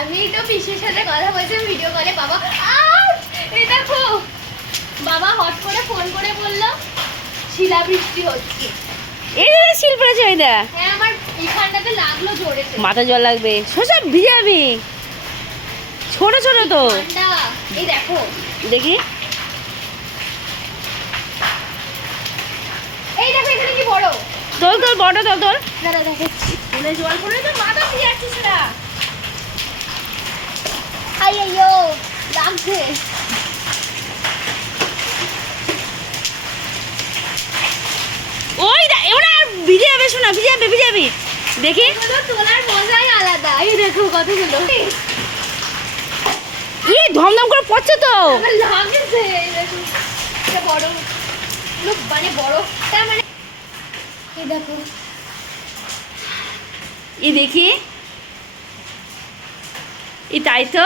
আমি তো পিসির সাথে কথা বলছি ভিডিও কলে। বাবা এই দেখো, বাবা হট করে ফোন করে বললো শিলাবৃষ্টি হচ্ছে। এই যে শিল পড়েছে ওই দা। হ্যাঁ আমার এখানটাতে লাগলো জোরে। মাথা জল লাগবে, সব ভিজাবি। ছোট ছোট তো ঠান্ডা। এই দেখো দেখি, এই দেখো এখানে কি বড়। তোল তোল বড় তোল তোল। দাদা দেখাচ্ছি। ফুলে জল পড়ে তো মাথা দিয়ে যাচ্ছিস না। আইয়ো লাগছে। ওই দা ওরা আর ভিজে যাবে, শোনা ভিজাবে ভিজাবি। দেখি এগুলো তোলার মজাই আলাদা। এই দেখো কতগুলো ই ধমধম করে পড়ছে তো। আমার লাগছে। এই দেখো এটা বড় লোক, মানে বড়টা মানে। এই দেখো ই দেখি, ই তাই তো।